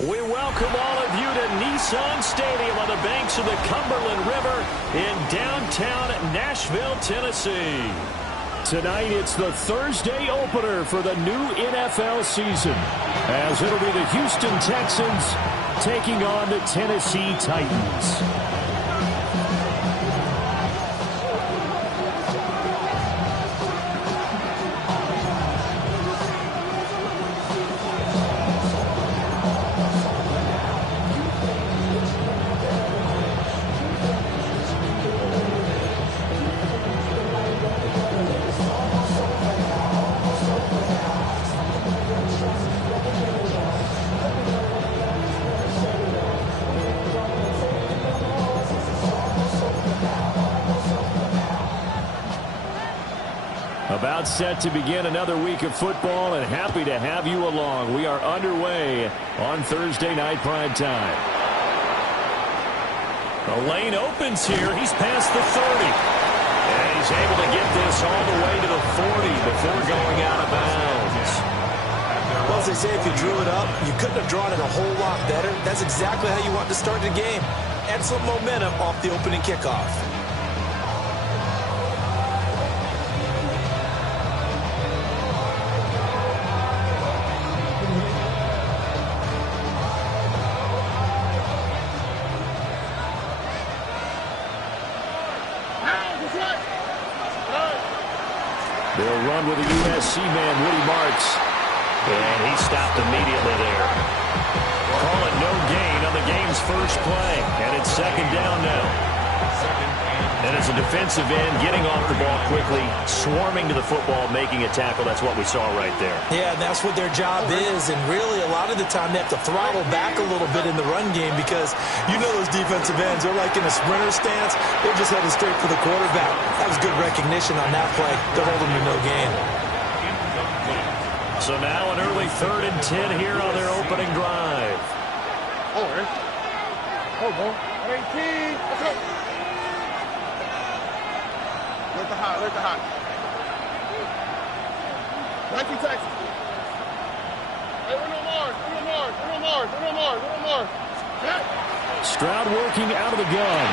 We welcome all of you to Nissan Stadium on the banks of the Cumberland River in downtown Nashville, Tennessee. Tonight, it's the Thursday opener for the new NFL season, as it'll be the Houston Texans taking on the Tennessee Titans. About set to begin another week of football, and happy to have you along. We are underway on Thursday night prime time. The lane opens here. He's past the 30. And he's able to get this all the way to the 40 before going out of bounds. Well, as they say, if you drew it up, you couldn't have drawn it a whole lot better. That's exactly how you want to start the game. Excellent momentum off the opening kickoff. They'll run with a USC man, Woody Marks. And he stopped immediately there. Call it no gain on the game's first play. And it's second down now. And as a defensive end, getting off the ball quickly, swarming to the football, making a tackle. That's what we saw right there. Yeah, and that's what their job is. And really, a lot of the time, they have to throttle back a little bit in the run game because you know those defensive ends, they're like in a sprinter stance. They're just headed straight for the quarterback. That was good recognition on that play to hold them to no gain. So now an early 3rd and 10 here on their opening drive. Oh, bro. 18. Let's go. Let the hot, let the hot. 19 Texas. Hey, we're no Mars, we're no Mars, we're no Mars, we're no Mars, we're no Mars. Stroud working out of the gun.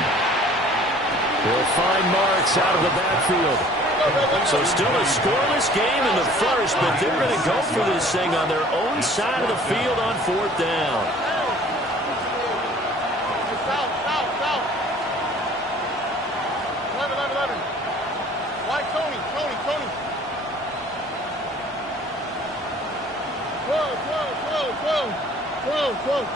He'll find Marks out of the backfield. So still a scoreless game in the first, but they're going to go for this thing on their own side of the field on 4th down. South, south, south. 11, 11, 11. White Tony, Tony, Tony. 12, 12, 12, 12, 12, 12.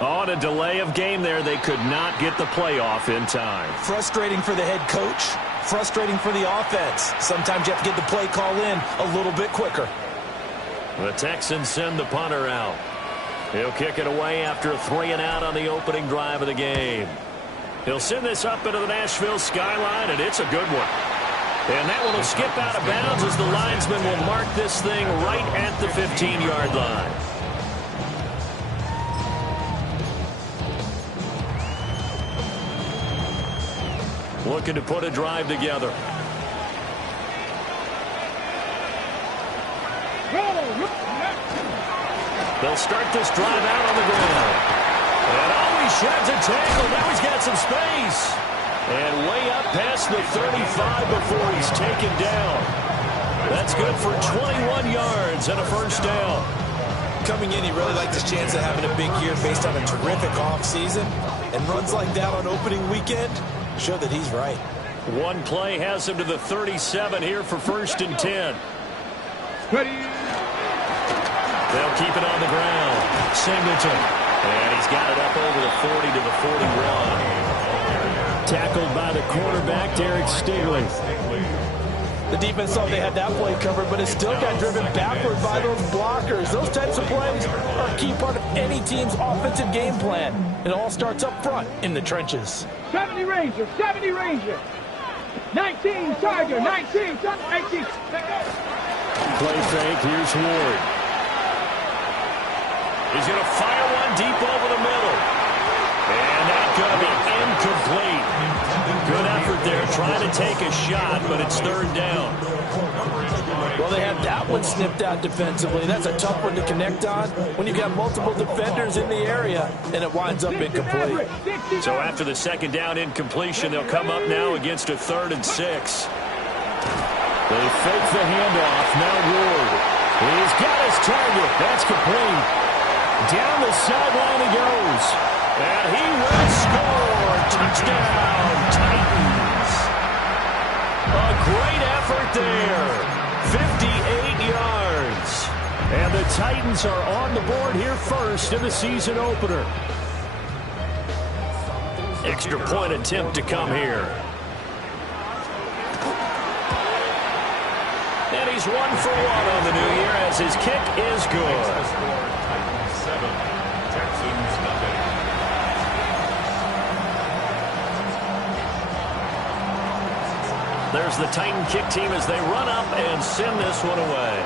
On a delay of game there, they could not get the playoff in time. Frustrating for the head coach. Frustrating for the offense. Sometimes you have to get the play call in a little bit quicker. The Texans send the punter out. He'll kick it away after a 3-and-out on the opening drive of the game. He'll send this up into the Nashville skyline, and it's a good one. And that one will skip out of bounds as the linesman will mark this thing right at the 15-yard line. Looking to put a drive together. They'll start this drive out on the ground. And he sheds a tackle. Now he's got some space. And way up past the 35 before he's taken down. That's good for 21 yards and a first down. Coming in, he really liked his chance of having a big year based on a terrific offseason. And runs like that on opening weekend show that he's right. One play has him to the 37 here for 1st and 10. Ready. They'll keep it on the ground. Singleton. And he's got it up over the 40 to the 41. Tackled by the quarterback, Derek Stingley. The defense thought they had that play covered, but it still got driven backward by those blockers. Those types of plays are a key part of any team's offensive game plan. It all starts up front in the trenches. 70 Ranger, 70 Ranger. 19 Tiger, 19, 19. Play fake, here's Ward. He's going to fire one deep over the middle. And that's going to be incomplete. Good effort there trying to take a shot, but it's third down. Well, they had that one snipped out defensively. That's a tough one to connect on when you've got multiple defenders in the area, and it winds up incomplete. So after the second down incompletion, they'll come up now against a 3rd and 6. They fake the handoff. Now Ward. He's got his target. That's complete. Down the sideline he goes. And he will score. Touchdown, Titans. A great effort there. 58 yards. And the Titans are on the board here first in the season opener. Extra point attempt to come here. And he's 1 for 1 on the new year as his kick is good. There's the Titan kick team as they run up and send this one away.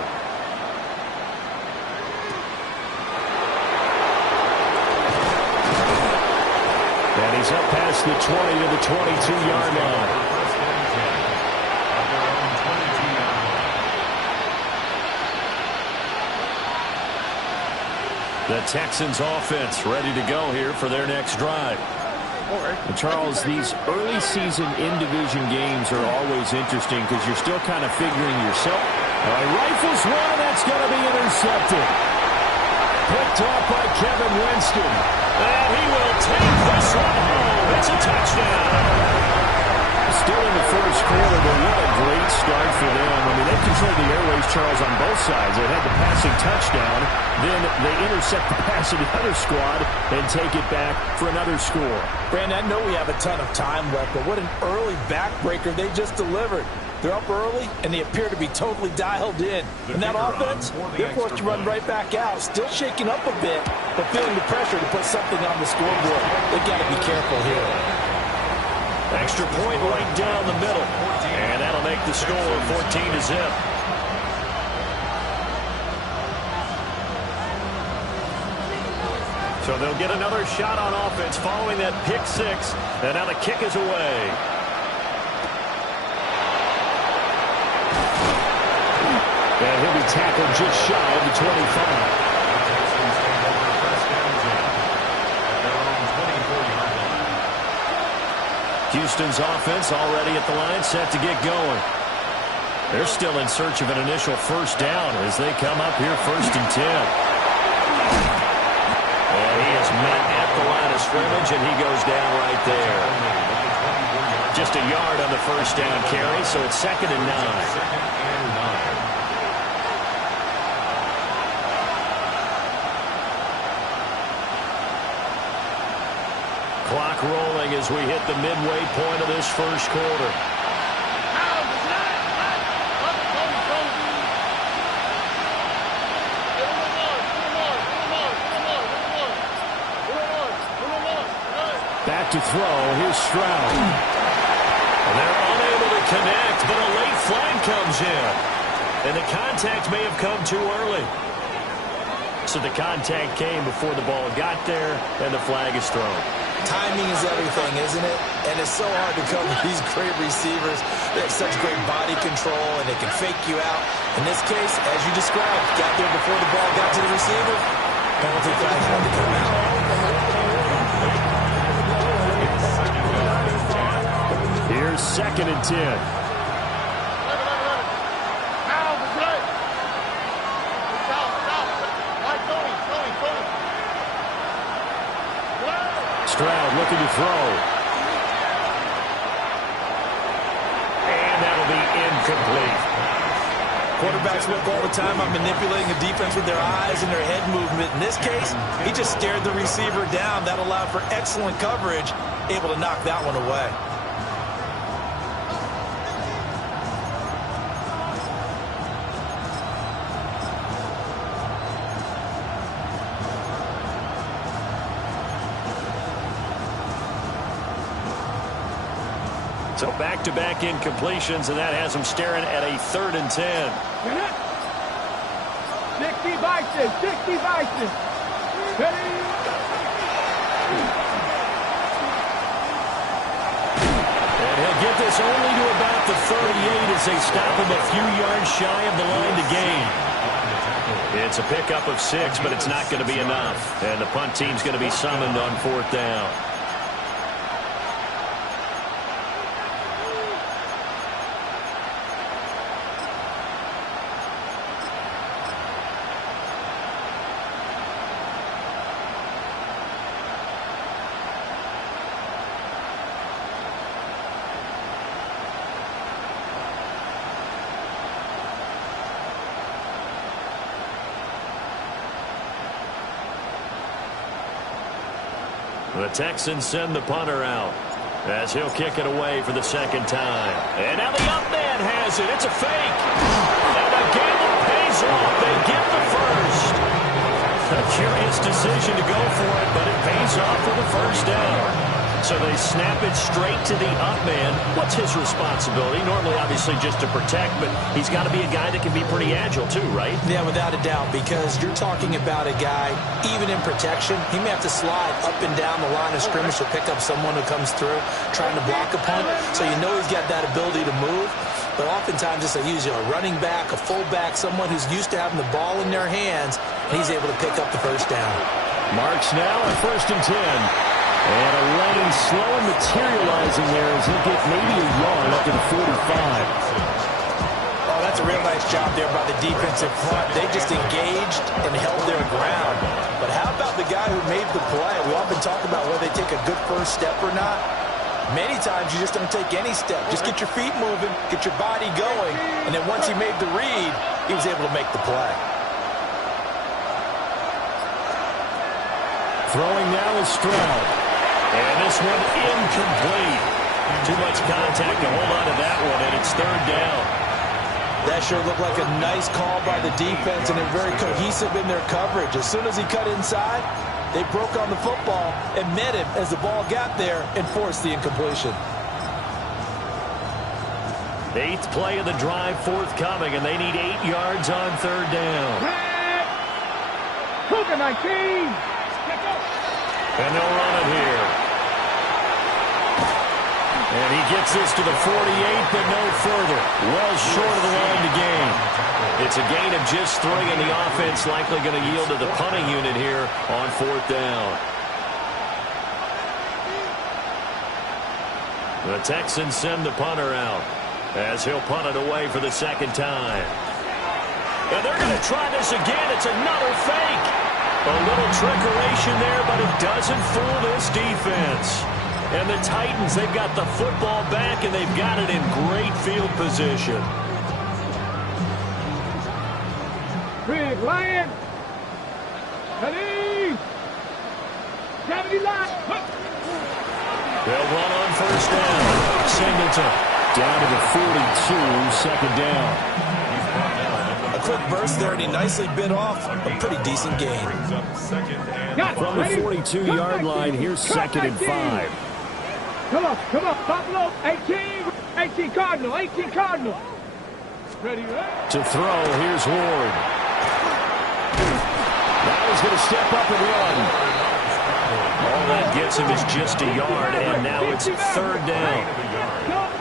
And he's up past the 20 to the 22-yard line. The Texans offense ready to go here for their next drive. And Charles, these early season in-division games are always interesting because you're still kind of figuring yourself. Rifles one, and that's going to be intercepted. Picked off by Kevin Winston. And he will take this one home. It's a touchdown. Still in the first quarter, but what a great start for them. I mean, they controlled the airways, Charles, on both sides. They had the passing touchdown. Then they intercept the pass of the other squad and take it back for another score. Brandon, I know we have a ton of time left, but what an early backbreaker they just delivered. They're up early, and they appear to be totally dialed in. And that offense, they're forced to run right back out, still shaking up a bit, but feeling the pressure to put something on the scoreboard. They've got to be careful here. Extra point right down the middle. And that'll make the score 14 to zip. So they'll get another shot on offense following that pick six. And now the kick is away. And he'll be tackled just shy of the 25. Houston's offense already at the line, set to get going. They're still in search of an initial first down as they come up here 1st and 10. And he is met at the line of scrimmage, and he goes down right there. Just a yard on the first down carry, so it's 2nd and 9. Clock rolling as we hit the midway point of this first quarter. Back to throw. Here's Stroud. They're unable to connect, but a late flag comes in. And the contact may have come too early. So the contact came before the ball got there, and the flag is thrown. Timing is everything, isn't it? And it's so hard to cover these great receivers. They have such great body control, and they can fake you out. In this case, as you described, got there before the ball got to the receiver. Penalty flag had to come out. Here's 2nd and 10. Stroud looking to throw. And that'll be incomplete. Quarterbacks look all the time on manipulating a defense with their eyes and their head movement. In this case, he just stared the receiver down. That allowed for excellent coverage, able to knock that one away. So back-to-back incompletions, and that has them staring at a 3rd and 10. 60 Bison, 60 Bison. And he'll get this only to about the 38 as they stop him a few yards shy of the line to gain. It's a pickup of 6, but it's not going to be enough. And the punt team's going to be summoned on 4th down. The Texans send the punter out as he'll kick it away for the 2nd time. And now the up man has it. It's a fake. And the gamble pays off. They get the first. A curious decision to go for it, but it pays off for the 1st down. So they snap it straight to the up man. What's his responsibility? Normally, obviously, just to protect, but he's got to be a guy that can be pretty agile too, right? Yeah, without a doubt, because you're talking about a guy, even in protection, he may have to slide up and down the line of scrimmage to pick up someone who comes through trying to block a punt. So you know he's got that ability to move. But oftentimes it's a running back, a fullback, someone who's used to having the ball in their hands, and he's able to pick up the 1st down. Marks now at 1st and 10. And a lane slow and materializing there as he'll get maybe a yard up to the 45. Oh, that's a real nice job there by the defensive front. They just engaged and held their ground. But how about the guy who made the play? We often talk about whether they take a good first step or not. Many times you just don't take any step. Just get your feet moving, get your body going, and then once he made the read, he was able to make the play. Throwing now is Stroud. And this one incomplete. Too much contact to hold on to that one, and it's 3rd down. That sure looked like a nice call by the defense, and they're very cohesive in their coverage. As soon as he cut inside, they broke on the football and met him as the ball got there and forced the incompletion. 8th play of the drive forthcoming, and they need 8 yards on 3rd down. Cougar 19. And they'll run it here. And he gets this to the 48, but no further. Well short of the line to gain. It's a gain of just 3, and the offense likely going to yield to the punting unit here on 4th down. The Texans send the punter out as he'll punt it away for the 2nd time. And they're going to try this again. It's another fake. A little trickeration there, but it doesn't fool this defense. And the Titans, they've got the football back, and they've got it in great field position. Big Lion. Ready. 70 line. They'll run on 1st down. Singleton down to the 42, 2nd down. A quick burst there, and he nicely bit off a pretty decent gain. From the 42-yard line, here's 2nd and 5. Come on, Buffalo, 18 Cardinal, 18 Cardinal. Ready, right? To throw, here's Ward. Now he's going to step up and run. All that gets him is just a yard, and now it's 3rd down.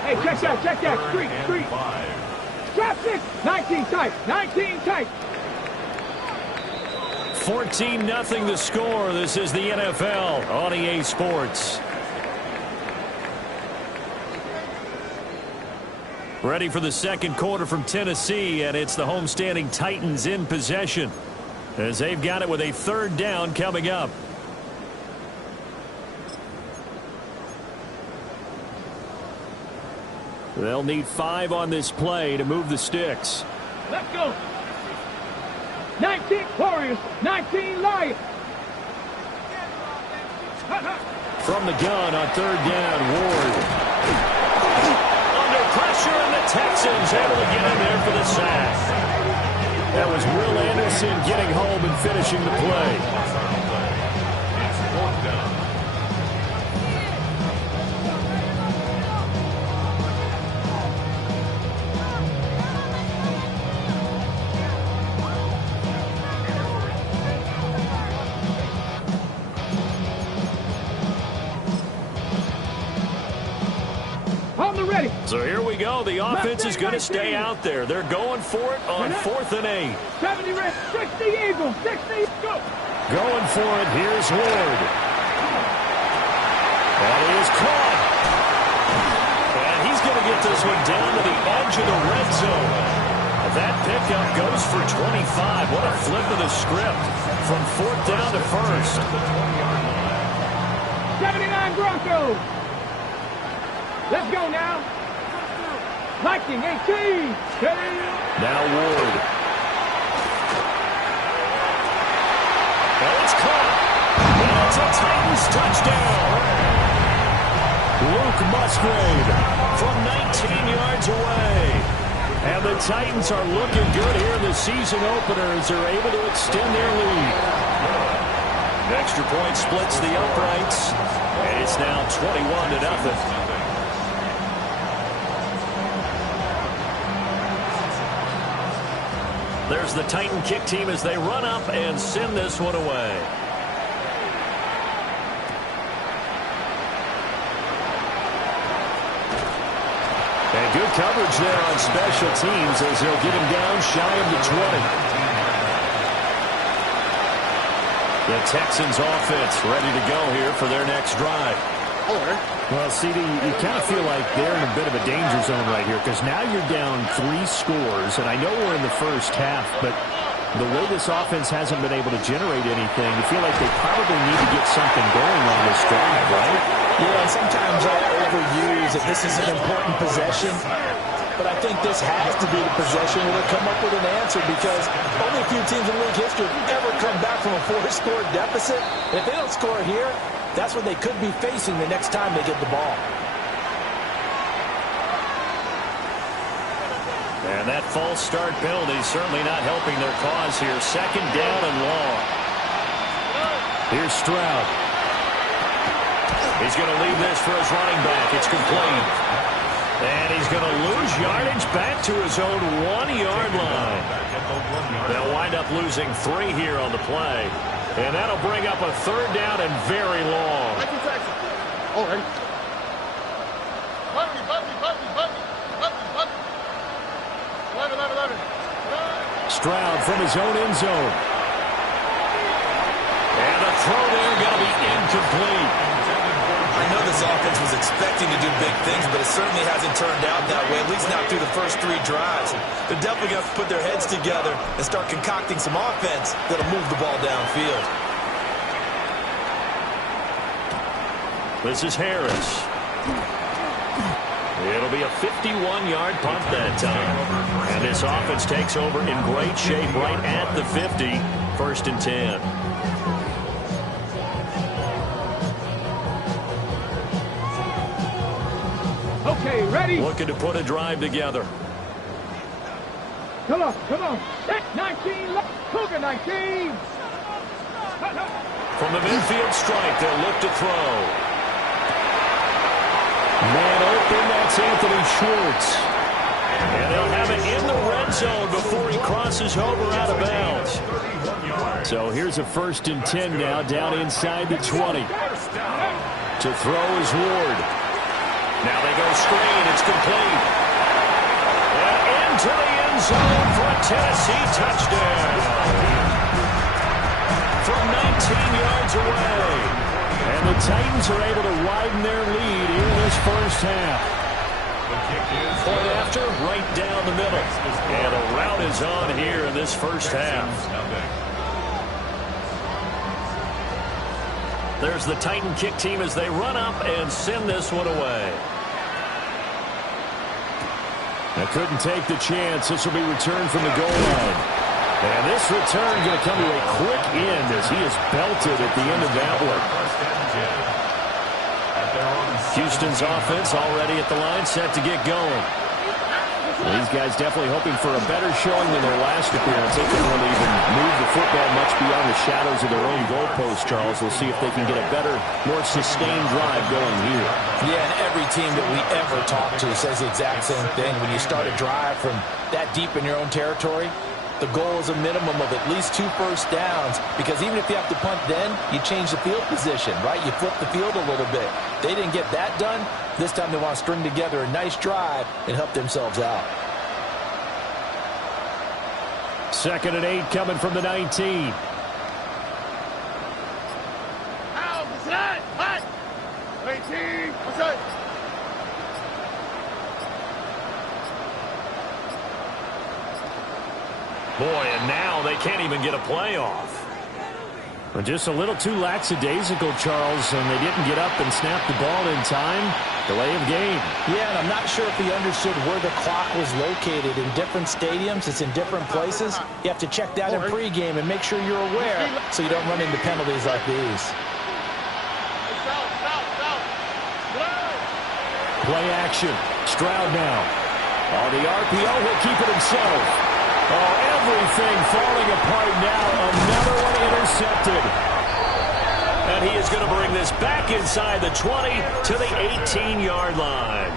Hey, check that, street. Drop 6, 19 tight, 19 tight. 14-0 the score. This is the NFL on EA Sports. Ready for the 2nd quarter from Tennessee, and it's the homestanding Titans in possession as they've got it with a 3rd down coming up. They'll need 5 on this play to move the sticks. Let's go. 19 Warriors, 19 Lions. From the gun on 3rd down, Ward. Under pressure, and the Texans able to get in there for the sack. That was Will Anderson getting home and finishing the play. Ready. So here we go. The offense is going to stay out there. They're going for it on 4th and 8. 70 red, 60 Eagles, 60, go. Going for it. Here's Ward. That is caught. And he's going to get this one down to the edge of the red zone. That pickup goes for 25. What a flip of the script from 4th down to 1st. 79 Broncos. Let's go now. Viking 18. Now Ward. And it's caught. And it's a Titans touchdown. Luke Musgrave from 19 yards away. And the Titans are looking good here in the season opener as they're able to extend their lead. The extra point splits the uprights, and it's now 21-0. There's the Titan kick team as they run up and send this one away. And good coverage there on special teams as they'll get him down shy of the 20. The Texans offense ready to go here for their next drive. Well, CD, you kind of feel like they're in a bit of a danger zone right here because now you're down 3 scores, and I know we're in the first half, but the way this offense hasn't been able to generate anything, you feel like they probably need to get something going on this drive, right? Yeah, and sometimes I overuse that this is an important possession, but I think this has to be the possession where they come up with an answer because only a few teams in league history have ever come back from a 4-score deficit. And if they don't score here, that's what they could be facing the next time they get the ball. And that false start penalty certainly not helping their cause here. 2nd down and long. Here's Stroud. He's going to leave this for his running back. It's complete. And he's going to lose yardage back to his own 1-yard line. They'll wind up losing 3 here on the play. And that'll bring up a 3rd down and very long. Stroud from his own end zone. And the throw there going to be incomplete. I know this offense was expecting to do big things, but it certainly hasn't turned out that way, at least not through the first 3 drives. They're definitely going to have to put their heads together and start concocting some offense that'll move the ball downfield. This is Harris. It'll be a 51-yard punt that time. And this offense takes over in great shape right at the 50. 1st and 10. Okay, ready? Looking to put a drive together. Come on, come on. 19, Cougar 19. From the midfield strike, they'll look to throw. Man open, that's Anthony Schwartz. And they'll have it in the red zone before he crosses over out of bounds. So here's a 1st and 10 now, down inside the 20. To throw is Ward. Now they go screen, it's complete. And into the end zone for a Tennessee touchdown. From 19 yards away. And the Titans are able to widen their lead here in this first half. Point after, right down the middle. And a rout is on here in this first half. There's the Titan kick team as they run up and send this one away. They couldn't take the chance. This will be returned from the goal line. And this return going to come to a quick end as he is belted at the end of that one. Houston's offense already at the line, set to get going. These guys definitely hoping for a better showing than their last appearance. They couldn't really even move the football much beyond the shadows of their own goalpost, Charles. We'll see if they can get a better, more sustained drive going here. Yeah, and every team that we ever talk to says the exact same thing. When you start a drive from that deep in your own territory, The goal is a minimum of at least 2 first downs, because even if you have to punt then, you change the field position, right? You flip the field a little bit. They didn't get that done. This time they want to string together a nice drive and help themselves out. 2nd and 8 coming from the 19. Boy, and now they can't even get a play off. But just a little too lackadaisical, Charles, and they didn't get up and snap the ball in time. Delay of game. Yeah, and I'm not sure if he understood where the clock was located. In different stadiums, it's in different places. You have to check that in pregame and make sure you're aware so you don't run into penalties like these. Play action. Stroud now. On the RPO, he'll keep it himself. Oh, everything falling apart now. Another one intercepted. And he is going to bring this back inside the 20 to the 18-yard line.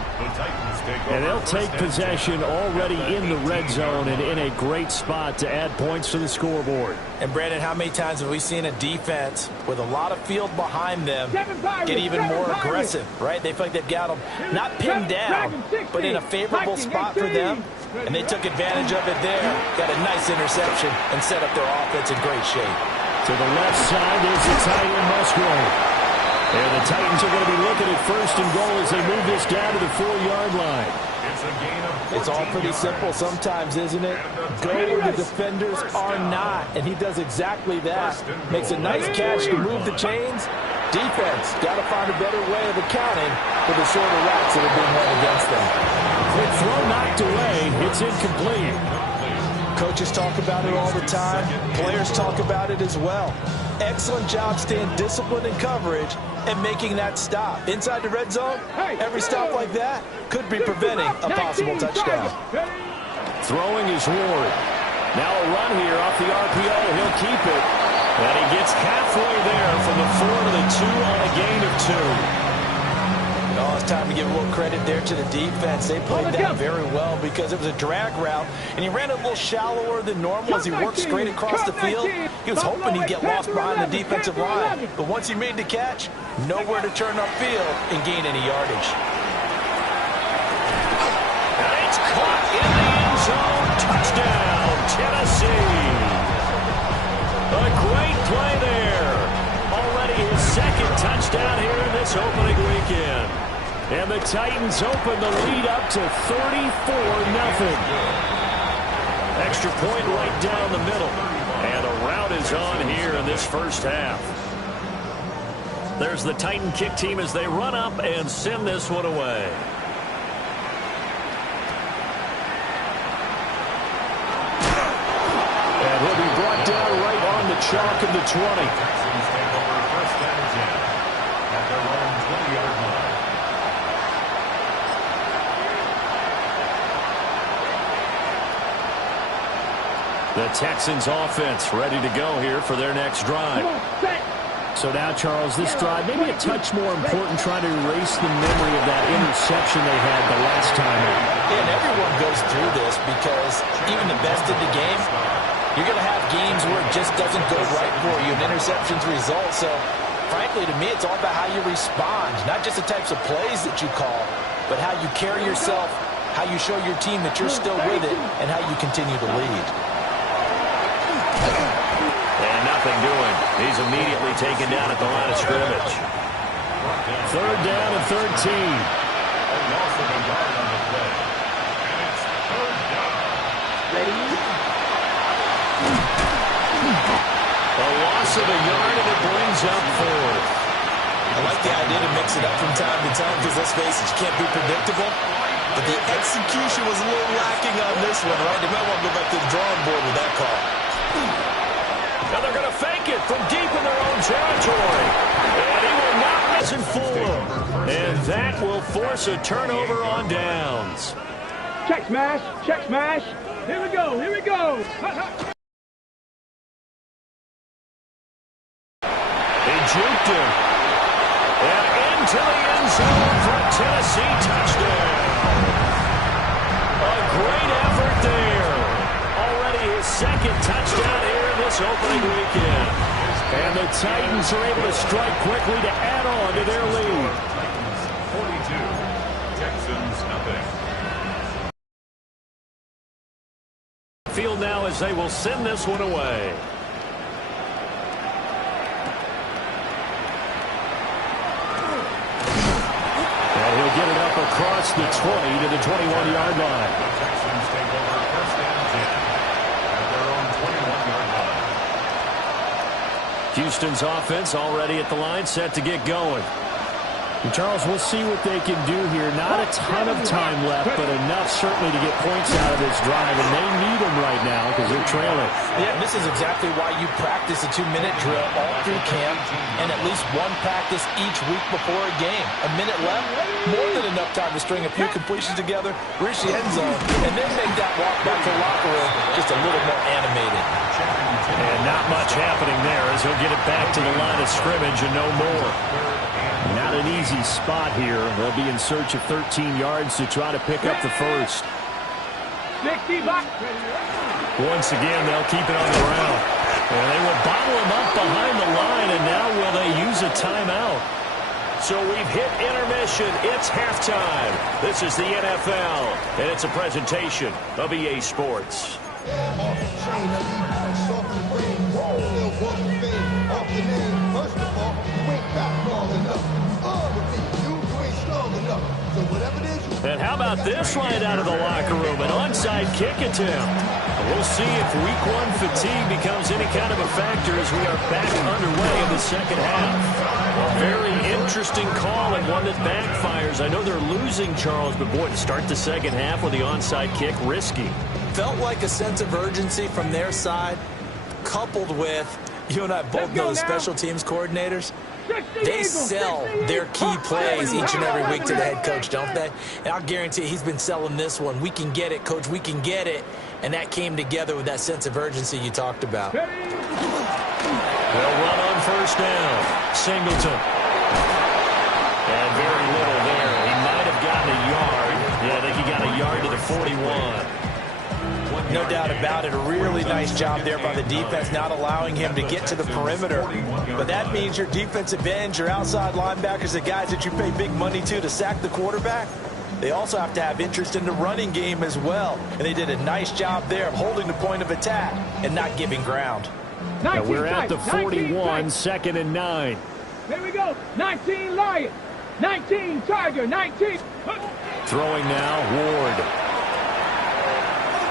And they'll take possession already in the red zone and in a great spot to add points to the scoreboard. And, Brandon, how many times have we seen a defense with a lot of field behind them get even more aggressive, right? They feel like they've got them not pinned down, but in a favorable spot for them. And they took advantage of it there. Got a nice interception and set up their offense in great shape. To the left side is the tight end Musgrave. And the Titans are going to be looking at 1st and goal as they move this down to the 4-yard line. It's all pretty simple sometimes, isn't it? Go where the defenders are not. And he does exactly that. Makes a nice catch to move the chains. Defense got to find a better way of accounting for the shorter routes that are being run against them. Quick throw knocked away. It's incomplete. Coaches talk about it all the time. Players talk about it as well. Excellent job staying disciplined in coverage and making that stop. Inside the red zone, every stop like that could be preventing a possible touchdown. Throwing is Ward. Now a run here off the RPO. He'll keep it. And he gets halfway there from the 4 to the 2 on a gain of 2. Oh, it's time to give a little credit there to the defense. They played that very well because it was a drag route, and he ran a little shallower than normal as he worked straight across the field. He was hoping he'd get lost behind the defensive line, but once he made the catch, nowhere to turn upfield and gain any yardage. And it's caught in the end zone. Touchdown, Tennessee. A great play there. Already his 2nd touchdown here in this opening weekend. And the Titans open the lead up to 34-0. Extra point right down the middle. And a rout is on here in this first half. There's the Titan kick team as they run up and send this one away. And he'll be brought down right on the chalk of the 20. The Texans offense ready to go here for their next drive. So now, Charles, this drive maybe a touch more important, trying to erase the memory of that interception they had the last time out. Yeah, and everyone goes through this because even the best in the game, you're going to have games where it just doesn't go right for you, and interceptions result. So, frankly, to me, it's all about how you respond, not just the types of plays that you call, but how you carry yourself, how you show your team that you're still with it, and how you continue to lead. And nothing doing. He's immediately taken down at the line of scrimmage. 3rd down and 13. Ready? A loss of a yard, and it brings up 4th. I like the idea to mix it up from time to time because, let's face it, you can't be predictable. But the execution was a little lacking on this one, right? They might want to go back to the drawing board with that call. Now they're going to fake it from deep in their own territory. And he will not miss and fool him. And that will force a turnover on downs. Check smash, check smash. Here we go, here we go. He juked him. And into the end zone for a Tennessee touchdown. A great effort there. Already his 2nd second touchdown here in this opening weekend. And the Titans are able to strike quickly to add on to their lead. 42, Texans nothing. Field now as they will send this one away. And he'll get it up across the 20 to the 21-yard line. The Texans take over first and 10 at their own 21-yard line. Houston's offense already at the line, set to get going. And Charles, we'll see what they can do here. Not a ton of time left, but enough certainly to get points out of this drive, and they need them right now because they're trailing. Yeah, this is exactly why you practice a 2-minute drill all through camp and at least one practice each week before a game. A minute left, more than enough time to string a few completions together, reach the end zone, and then make that walk back to the locker room just a little more animated. And not much happening there as he'll get it back to the line of scrimmage and no more. Not an easy spot here. They'll be in search of 13 yards to try to pick up the first. 60 back. Once again, they'll keep it on the ground. And they will bottle him up behind the line, and now will they use a timeout? So we've hit intermission. It's halftime. This is the NFL, and it's a presentation of EA Sports. And how about this right out of the locker room? An onside kick attempt. We'll see if week one fatigue becomes any kind of a factor as we are back underway in the second half. A very interesting call and one that backfires. I know they're losing, Charles, but boy, to start the second half with the onside kick, risky. Felt like a sense of urgency from their side, coupled with, you and I both know the special teams coordinators. They sell their key plays each and every week to the head coach, don't they? And I'll guarantee he's been selling this one. We can get it, coach. We can get it. And that came together with that sense of urgency you talked about. They'll run on first down. Singleton. And very little there. He might have gotten a yard. Yeah, I think he got a yard to the 41. No doubt about it. A really nice job there by the defense, not allowing him to get to the perimeter. But that means your defensive ends, your outside linebackers, the guys that you pay big money to sack the quarterback, they also have to have interest in the running game as well. And they did a nice job there of holding the point of attack and not giving ground. Now we're at the 41, second and 9. Here we go. 19 Lion. 19 Tiger. 19. Throwing now, Ward.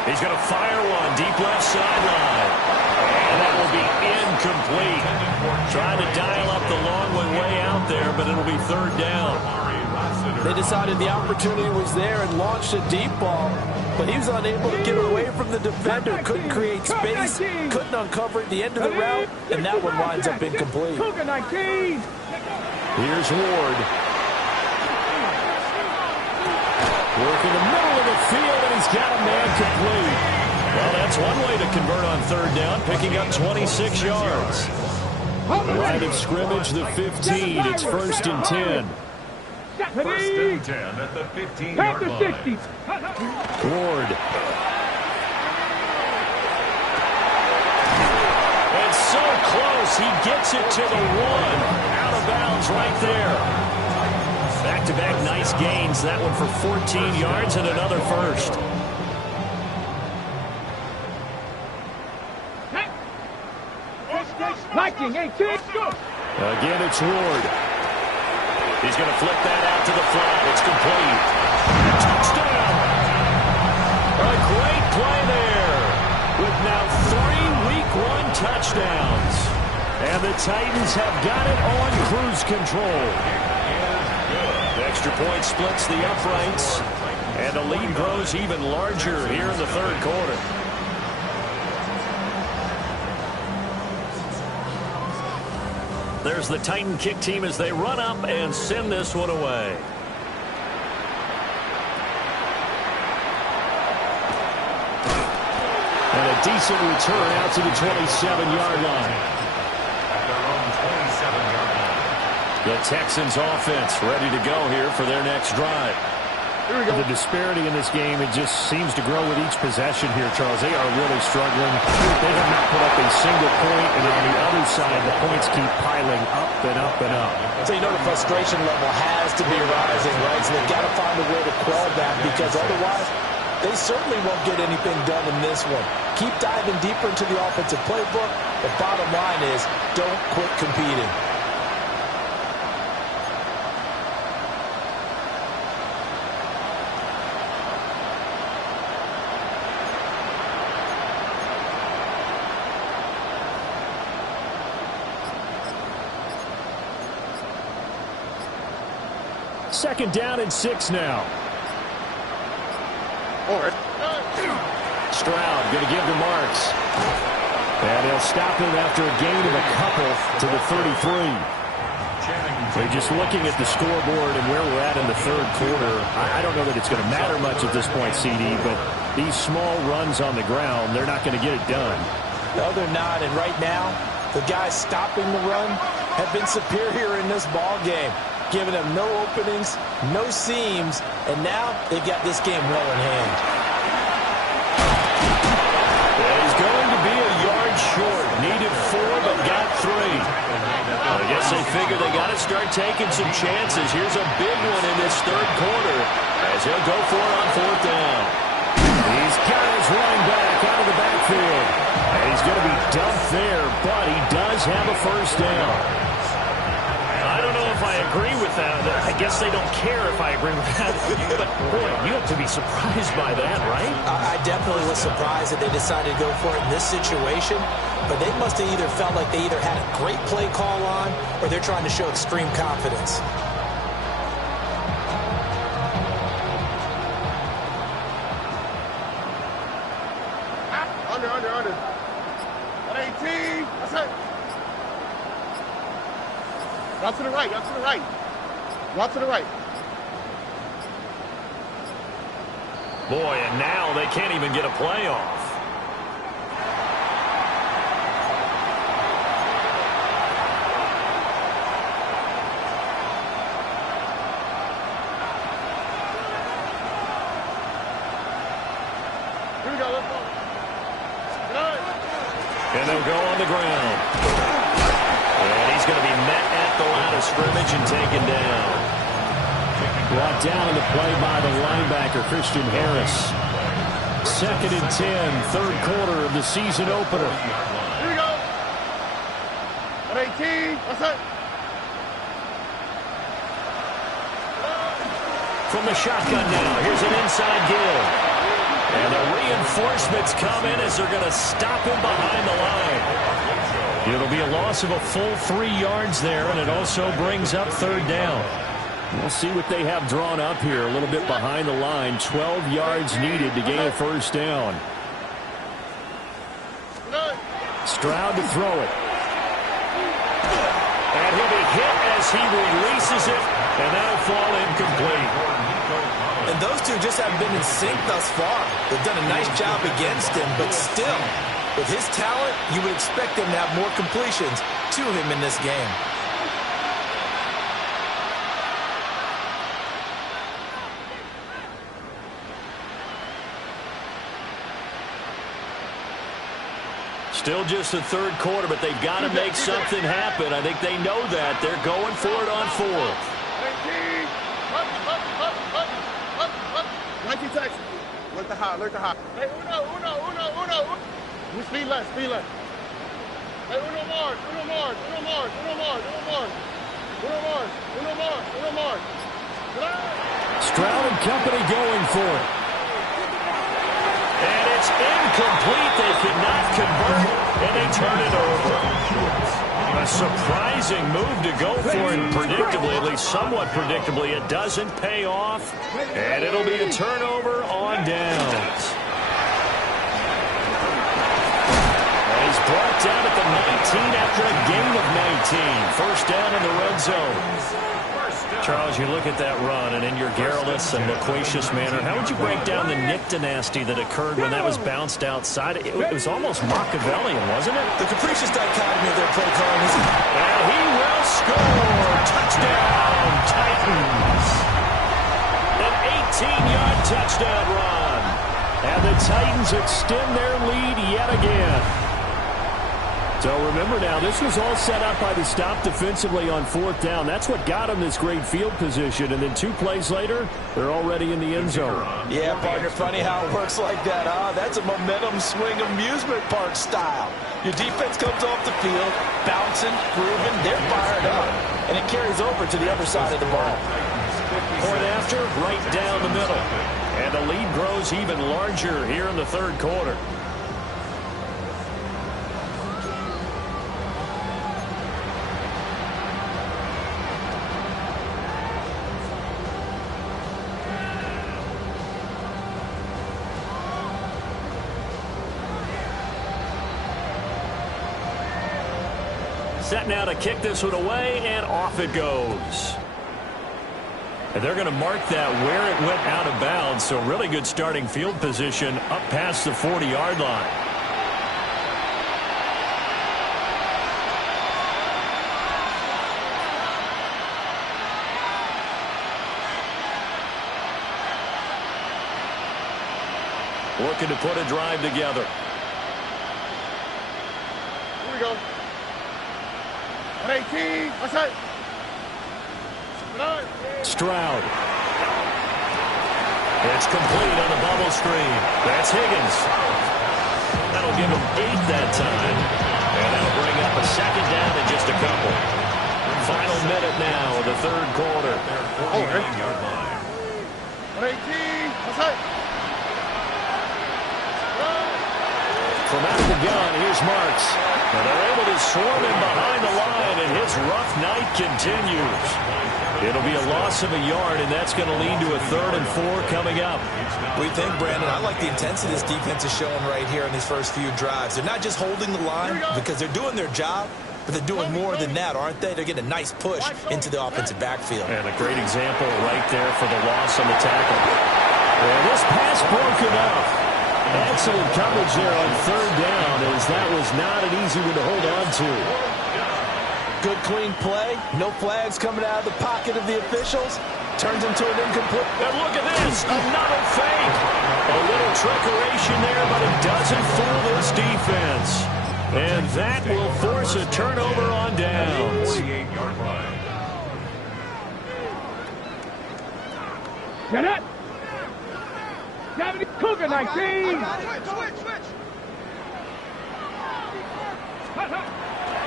He's going to fire one deep left sideline. And that will be incomplete. Trying to dial up the long one way out there, but it'll be third down. They decided the opportunity was there and launched a deep ball, but he was unable to get away from the defender, couldn't create space, couldn't uncover at the end of the route, and that one winds up incomplete. Here's Ward. Working the middle of the field, and he's got a man complete. Well, that's one way to convert on third down, picking up 26 yards. Line of scrimmage, the 15. It's first and 10. First and 10 at the 15-yard line. Ward. It's so close. He gets it to the 1. Out of bounds right there. Back-to-back nice gains. That one for 14 yards and another first. Lightning, 18, go! Again, it's Ward. He's going to flip that out to the flat. It's complete. Touchdown! A great play there with now 3 Week 1 touchdowns. And the Titans have got it on cruise control. The extra point splits the uprights, and the lead grows even larger here in the third quarter. There's the Titan kick team as they run up and send this one away. And a decent return out to the 27-yard line. At their own 27-yard line. The Texans offense ready to go here for their next drive. Here we go. The disparity in this game, it just seems to grow with each possession here, Charles. They are really struggling. They have not put up a single point, and on the other side, the points keep piling up and up and up. So you know the frustration level has to be rising, right? So they've got to find a way to quell that, because otherwise they certainly won't get anything done in this one. Keep diving deeper into the offensive playbook. The bottom line is don't quit competing. Second down and 6 now. Stroud going to give to Marks. And they'll stop him after a gain of a couple to the 33. They're just looking at the scoreboard and where we're at in the third quarter. I don't know that it's going to matter much at this point, CD, but these small runs on the ground, they're not going to get it done. No, they're not. And right now, the guys stopping the run have been superior in this ball game, giving them no openings, no seams, and now they've got this game well in hand. He's going to be a yard short. Needed 4, but got 3. I guess they figure they got to start taking some chances. Here's a big one in this third quarter as he'll go for it on 4th down. He's got his running back out of the backfield. And he's going to be dumped there, but he does have a first down. I don't know if I agree with that. I guess they don't care if I agree with that. But, boy, you have to be surprised by that, right? I definitely was surprised that they decided to go for it in this situation. But they must have either felt like they either had a great play call on or they're trying to show extreme confidence. Under. 118. That's it. Route to the right. Route to the right. Boy, and now they can't even get a play off. Here we go. Let's go. And they'll go on the ground. And he's going to be met at the line of scrimmage and taken down. Brought down in the play by the linebacker, Christian Harris. 2nd and 10, third quarter of the season opener. Here we go. 118. That's it. From the shotgun now, here's an inside give. And the reinforcements come in as they're going to stop him behind the line. It'll be a loss of a full 3 yards there, and it also brings up 3rd down. We'll see what they have drawn up here a little bit behind the line. 12 yards needed to gain a first down. Stroud to throw it. And he'll be hit as he releases it, and that'll fall incomplete. And those two just haven't been in sync thus far. They've done a nice job against him, but still, with his talent, you would expect him to have more completions to him in this game. Still just the third quarter, but they've got to make something happen. I think they know that. They're going for it on 4th. 19 seconds. Look to high. Hey, uno. Speed left. Hey, uno Mars. Stroud and company going for it. And it's incomplete. They cannot convert, and they turn it over. A surprising move to go for it, predictably, at least somewhat predictably. It doesn't pay off, and it'll be a turnover on downs. And he's brought down at the 19 after a gain of 19. First down in the red zone. Charles, you look at that run, and in your garrulous and loquacious manner, how would you break down the Nick dynasty that occurred when that was bounced outside? It was almost Machiavellian, wasn't it? The capricious dichotomy of their play calling is... And he will score! Touchdown, Titans! An Titans extend their lead yet again. So remember now, this was all set up by the stop defensively on 4th down. That's what got them this great field position. And then 2 plays later, they're already in the end zone. Yeah, partner, funny how it works like that, huh? That's a momentum swing amusement park style. Your defense comes off the field, bouncing, grooving, they're fired up. And it carries over to the other side of the ball. Point after, right down the middle. And the lead grows even larger here in the 3rd quarter. Set now to kick this one away, and off it goes. And they're going to mark that where it went out of bounds, so really good starting field position up past the 40-yard line. Looking to put a drive together. Here we go. 18. What's that? Stroud. It's complete on the bubble screen. That's Higgins. That'll give him 8 that time. And that'll bring up a 2nd down in just a couple. Final minute now of the 3rd quarter. 18. What's that? From out of the gun, here's Marks. And they're able to swarm him behind the line, and his rough night continues. It'll be a loss of a yard, and that's going to lead to a 3rd and 4 coming up. We think, Brandon, I like the intensity this defense is showing right here in these first few drives. They're not just holding the line because they're doing their job, but they're doing more than that, aren't they? They're getting a nice push into the offensive backfield. And a great example right there for the loss on the tackle. And this pass broken up. Excellent coverage there on 3rd down, as that was not an easy one to hold on to. Good clean play. No flags coming out of the pocket of the officials. Turns into an incomplete. And look at this, another fake. A little trickeration there, but it doesn't fool this defense. And that will force a turnover on downs. Get it! Cougar 19!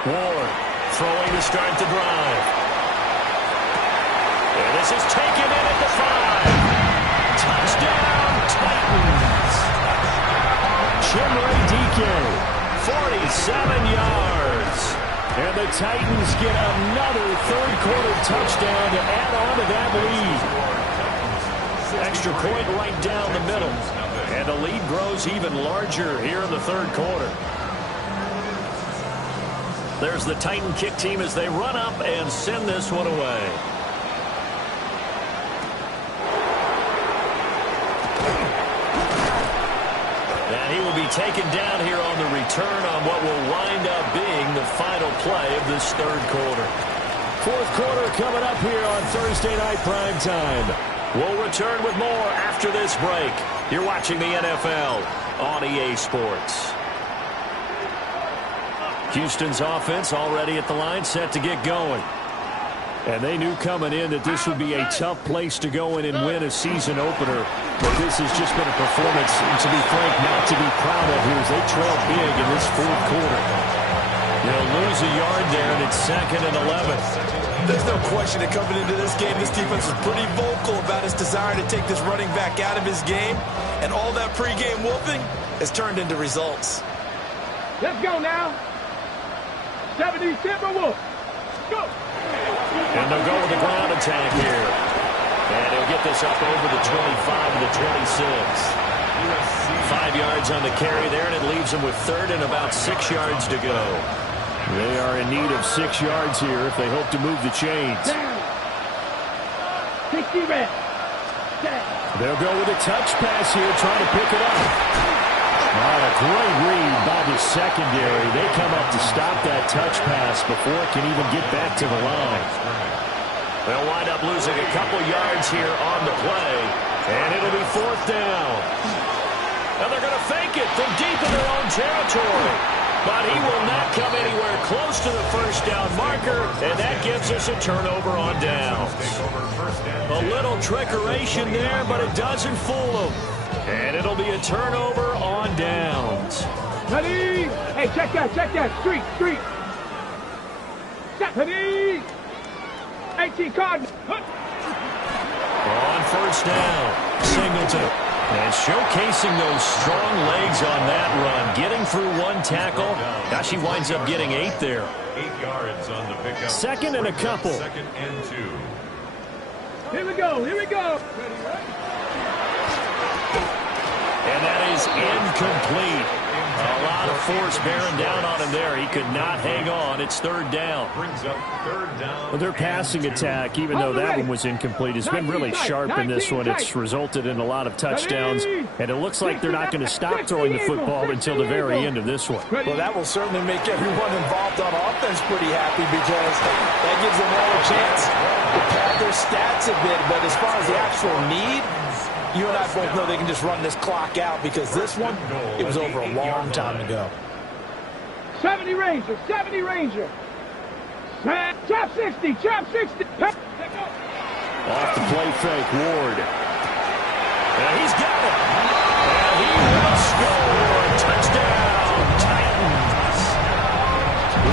Ward throwing to start the drive. And this is taken in at the 5. Touchdown, Titans. Chimere DK, 47 yards. And the Titans get another 3rd quarter touchdown to add on to that lead. Extra point right down the middle. And the lead grows even larger here in the 3rd quarter. There's the Titan kick team as they run up and send this one away. And he will be taken down here on the return on what will wind up being the final play of this 3rd quarter. 4th quarter coming up here on Thursday Night Primetime. We'll return with more after this break. You're watching the NFL on EA Sports. Houston's offense already at the line, set to get going. And they knew coming in that this would be a tough place to go in and win a season opener. But this has just been a performance, to be frank, not to be proud of here as they trail big in this 4th quarter. They'll lose a yard there, and it's 2nd and 11. There's no question that coming into this game, this defense was pretty vocal about its desire to take this running back out of his game. And all that pregame whooping has turned into results. Let's go now. 70 Timberwolves. Go. And they'll go with the ground attack here. And he'll get this up over the 25 to the 26. 5 yards on the carry there, and it leaves them with 3rd and about 6 yards to go. They are in need of 6 yards here if they hope to move the chains. 60 reps. They'll go with a touch pass here, trying to pick it up. A great read by the secondary. They come up to stop that touch pass before it can even get back to the line. They'll wind up losing a couple yards here on the play, and it'll be 4th down. And they're going to fake it from deep in their own territory. But he will not come anywhere close to the first down marker, and that gives us a turnover on downs. A little trickeration there, but it doesn't fool them. And it'll be a turnover on downs. Ready? Hey, check that. Street. Set. Ready? 18 card. On first down, Singleton. And showcasing those strong legs on that run. Getting through one tackle. Now she winds up getting 8 there. 8 yards on the pickup. Second and a couple. Second and 2. Here we go. And that is incomplete. A lot of force bearing down on him there. He could not hang on. It's third down. Brings up third down. Well, their passing attack, even though that one was incomplete, has been really sharp in this one. It's resulted in a lot of touchdowns, and it looks like they're not going to stop throwing the football until the very end of this one. Well, that will certainly make everyone involved on offense pretty happy because that gives them all a chance to pad their stats a bit. But as far as the actual need, you and I both know they can just run this clock out because this one, it was over a long time ago. 70 Ranger. Trap 60. Off the play fake, Ward. And he's got it. And he will score. Touchdown, Titans.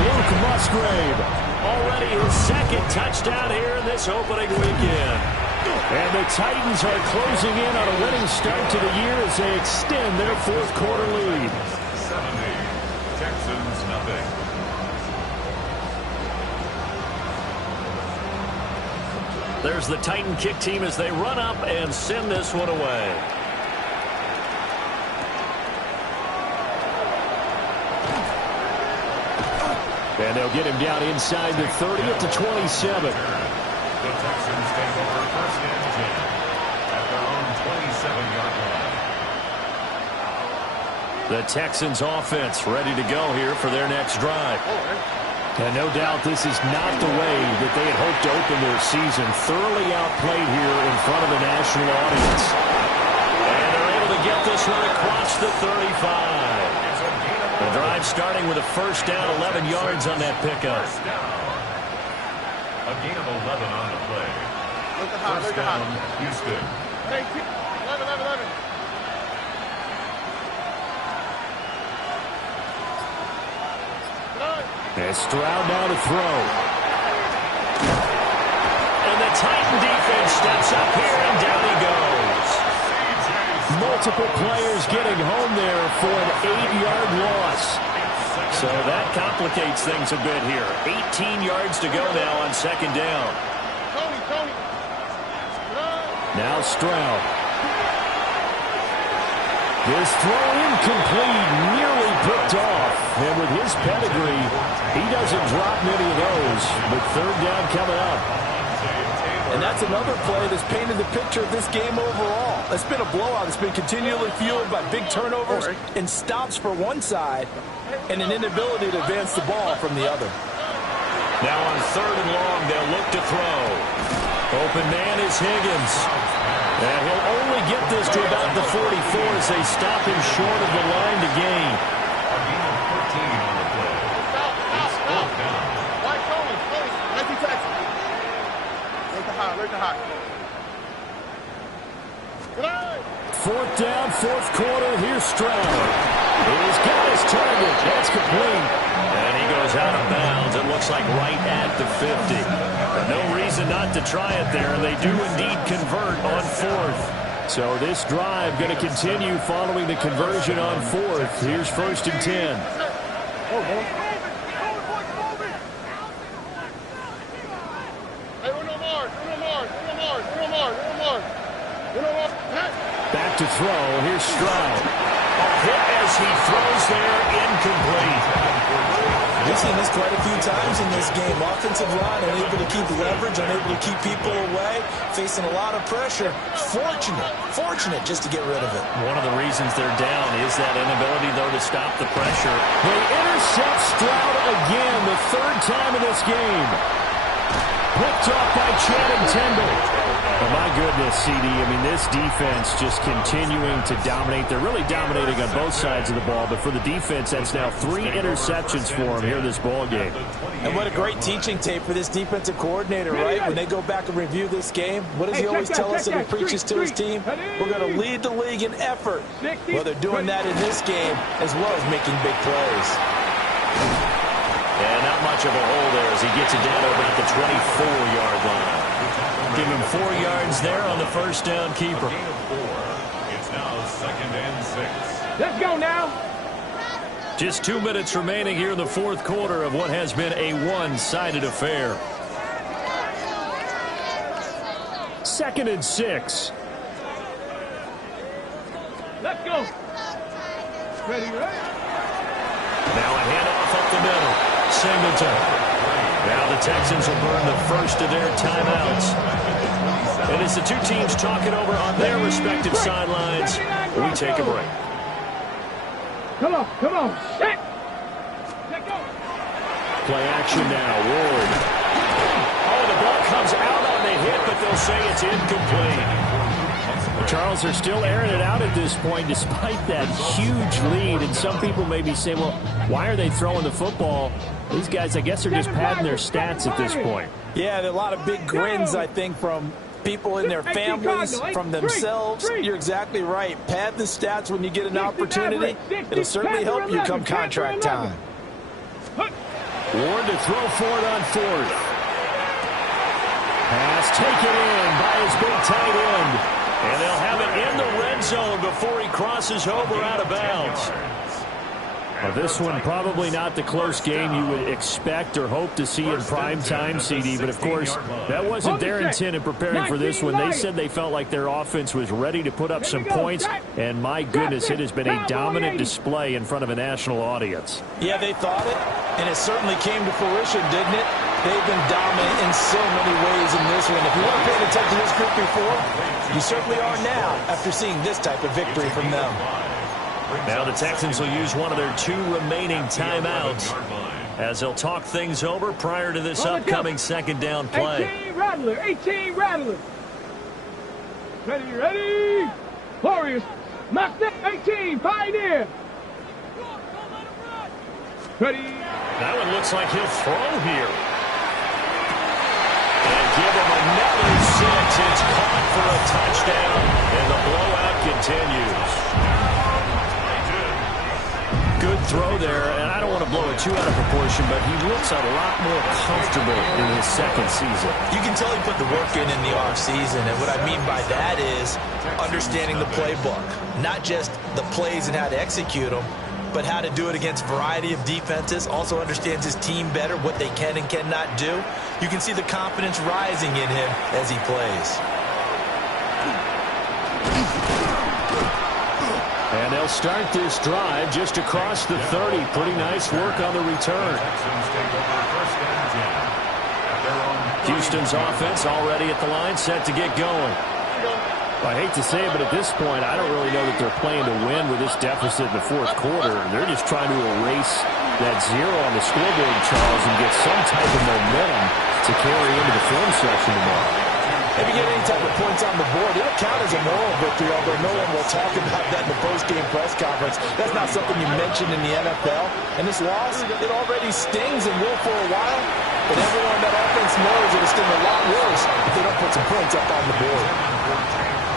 Luke Musgrave. Already his second touchdown here in this opening weekend. And the Titans are closing in on a winning start to the year as they extend their fourth quarter lead. 70. Texans nothing. There's the Titan kick team as they run up and send this one away. And they'll get him down inside the 30 at the 27. The Texans take over first and 10 at their own 27-yard line. The Texans offense ready to go here for their next drive. And no doubt this is not the way that they had hoped to open their season. Thoroughly outplayed here in front of a national audience. And they're able to get this one across the 35. The drive starting with a first down, 11 yards on that pickup. A gain of 11 on the play. First down, Houston. 11. And Stroud now to throw. And the Titan defense steps up here, and down he goes. Multiple players getting home there for an 8-yard loss. So that complicates things a bit here. 18 yards to go now on second down. Tony. Now Stroud. This throw incomplete, nearly picked off. And with his pedigree, he doesn't drop many of those. But third down coming up. And that's another play that's painted the picture of this game overall. It's been a blowout. It's been continually fueled by big turnovers and stops for one side and an inability to advance the ball from the other. Now on third and long, they'll look to throw. Open man is Higgins. And he'll only get this to about the 44 as they stop him short of the line to gain. A gain of 14 on the play. It's fourth down. Right, Tony. Anti-tackle. Right to high. Fourth down, fourth quarter. Here's Stroud. He's got his target. That's complete. And he goes out of bounds. It looks like right at the 50. But no reason not to try it there. And they do indeed convert on fourth. So this drive going to continue following the conversion on fourth. Here's first and 10. Back to throw. Here's Stroud. Hit as he throws there, incomplete. We've seen this quite a few times in this game. Offensive line unable to keep leverage, unable to keep people away, facing a lot of pressure. Fortunate just to get rid of it. One of the reasons they're down is that inability, though, to stop the pressure. They intercept Stroud again, the third time in this game. Picked off by Channing Tindall. Well, my goodness, CD, I mean, this defense just continuing to dominate. They're really dominating on both sides of the ball, but for the defense, that's now 3 interceptions for them here in this ball game. And what a great teaching tape for this defensive coordinator, right? When they go back and review this game, what does he always tell us that he preaches to his team? We're going to lead the league in effort. Well, they're doing that in this game as well as making big plays. And not much of a hole there as he gets it down to about the 24-yard line. Give him 4 yards there on the first down keeper. It's now 2nd and 6. Let's go now. Just 2 minutes remaining here in the fourth quarter of what has been a one-sided affair. 2nd and 6. Let's go. Ready, right? Now a handoff up the middle. Singleton. Now the Texans will burn the first of their timeouts. And as the two teams talk it over on their respective sidelines, we take a break. Come on, come on. Set. Let go. Play action now. Ward. Oh, the ball comes out on the hit, but they'll say it's incomplete. Charles, they're still airing it out at this point despite that huge lead. And some people may be saying, well, why are they throwing the football? These guys, I guess, are just padding their stats at this point. Yeah, there are a lot of big grins, I think, from people in their families, from themselves. You're exactly right. Pad the stats when you get an opportunity. It'll certainly help you come contract time. Ward to throw for it on 4th. Pass taken in by his big tight end. And they'll have it in the red zone before he crosses over out of bounds. Well, this one probably not the close game you would expect or hope to see in prime time, CD. But, of course, that wasn't their intent in preparing for this one. They said they felt like their offense was ready to put up some points. And, my goodness, it has been a dominant display in front of a national audience. Yeah, they thought it, and it certainly came to fruition, didn't it? They've been dominant in so many ways in this one. If you weren't paying attention to this group before, you certainly are now after seeing this type of victory from them. Now the Texans will use one of their 2 remaining timeouts as they'll talk things over prior to this upcoming 2nd down play. 18 Rattler, 18 Rattler. Ready, ready. Warriors, knock that 18, Pioneer. Ready. That one looks like he'll throw here. And give him another 6. It's caught for a touchdown, and the blowout continues. Good throw there, and I don't want to blow it too out of proportion, but he looks a lot more comfortable in his 2nd season. You can tell he put the work in the offseason, and what I mean by that is understanding the playbook. Not just the plays and how to execute them, but how to do it against a variety of defenses. Also understands his team better, what they can and cannot do. You can see the confidence rising in him as he plays. And they'll start this drive just across the 30. Pretty nice work on the return. Houston's offense already at the line, set to get going. I hate to say it, but at this point, I don't really know that they're playing to win with this deficit in the fourth quarter. They're just trying to erase that 0 on the scoreboard, Charles, and get some type of momentum to carry into the film section tomorrow. If you get any type of points on the board, it'll count as a moral victory, although no one will talk about that in the post-game press conference. That's not something you mentioned in the NFL. And this loss, it already stings and will for a while. But everyone on that offense knows it'll sting a lot worse if they don't put some points up on the board.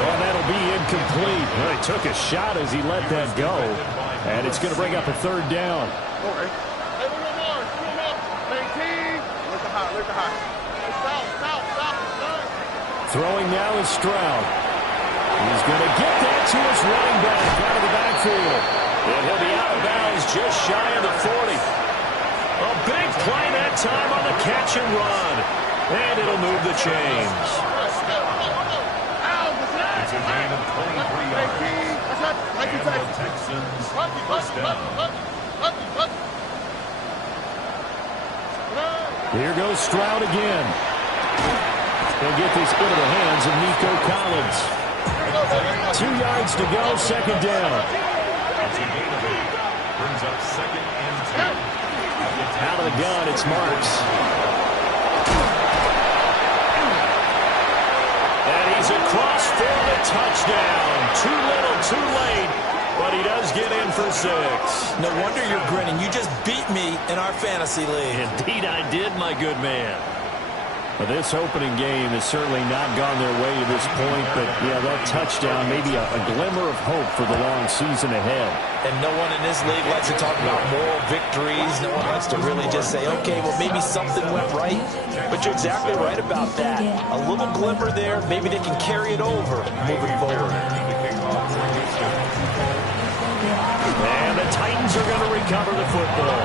Well, that'll be incomplete. Well, he took a shot as he let that go. And it's going to bring up a 3rd down. Hey, one more. 19. Look the high, look the high. Stop. Throwing now is Stroud. He's going to get that to his running back out of the backfield. And he'll be out of bounds just shy of the 40. A big play that time on the catch and run. And it'll move the chains. It's a gain of 23 yards. Texans first down. Here goes Stroud again. He'll get this into the hands of Nico Collins. 2 yards to go, 2nd down. It's a gain of 8. Brings up 2nd and 10. Out of the gun, it's Marks. And he touchdown. Too little, too late, but he does get in for 6. No wonder you're grinning. You just beat me in our fantasy league. Indeed I did, my good man. Well, this opening game has certainly not gone their way to this point, but, yeah, that touchdown, maybe a glimmer of hope for the long season ahead. And no one in this league likes to talk about moral victories. No one likes to really just say, okay, well, maybe something went right. But you're exactly right about that. A little glimmer there. Maybe they can carry it over moving forward. And the Titans are going to recover the football.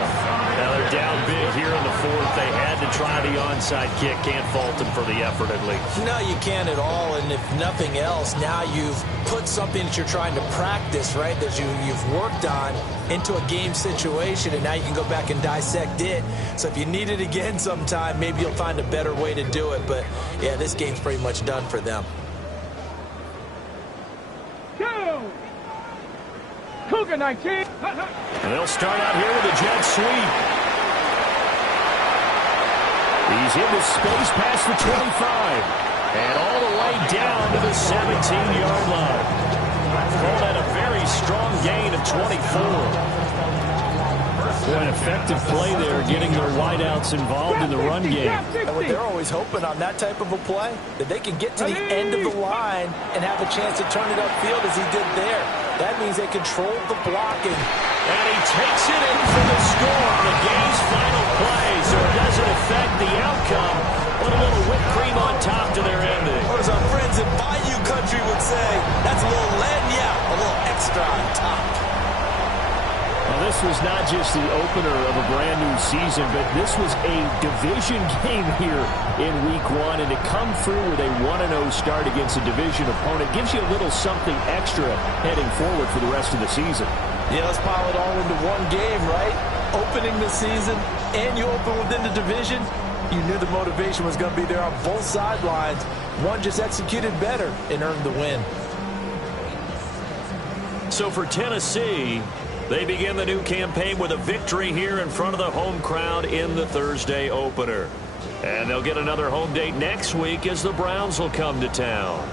Now they're down big here in the 4th. They had to try the onside kick. Can't fault them for the effort, at least. No, you can't at all. And if nothing else, now you've put something that you're trying to practice, right, that you've worked on into a game situation, and now you can go back and dissect it. So if you need it again sometime, maybe you'll find a better way to do it. But, yeah, this game's pretty much done for them. Cougar 19. And they'll start out here with a jet sweep. He's into space past the 25. And all the way down to the 17-yard line. Call that a very strong gain of 24. An effective play there, getting their wideouts involved in the run game. And what they're always hoping on that type of a play, that they can get to the end of the line and have a chance to turn it upfield as he did there. That means they control the blocking. And he takes it in for the score on the game's final play, so it doesn't affect the outcome. Put a little whipped cream on top to their ending. Or as our friends in Bayou Country would say, that's a little lagniappe, a little extra on top. Well, this was not just the opener of a brand new season, but this was a division game here in week 1. And to come through with a 1-0 start against a division opponent gives you a little something extra heading forward for the rest of the season. Yeah, let's pile it all into one game, right? Opening the season, and you open within the division. You knew the motivation was going to be there on both sidelines. One just executed better and earned the win. So for Tennessee, they begin the new campaign with a victory here in front of the home crowd in the Thursday opener. And they'll get another home date next week as the Browns will come to town.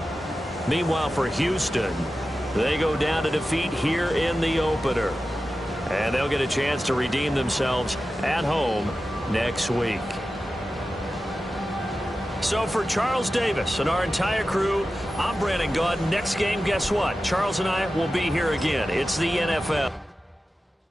Meanwhile, for Houston, they go down to defeat here in the opener. And they'll get a chance to redeem themselves at home next week. So for Charles Davis and our entire crew, I'm Brandon Gaudin. Next game, guess what? Charles and I will be here again. It's the NFL.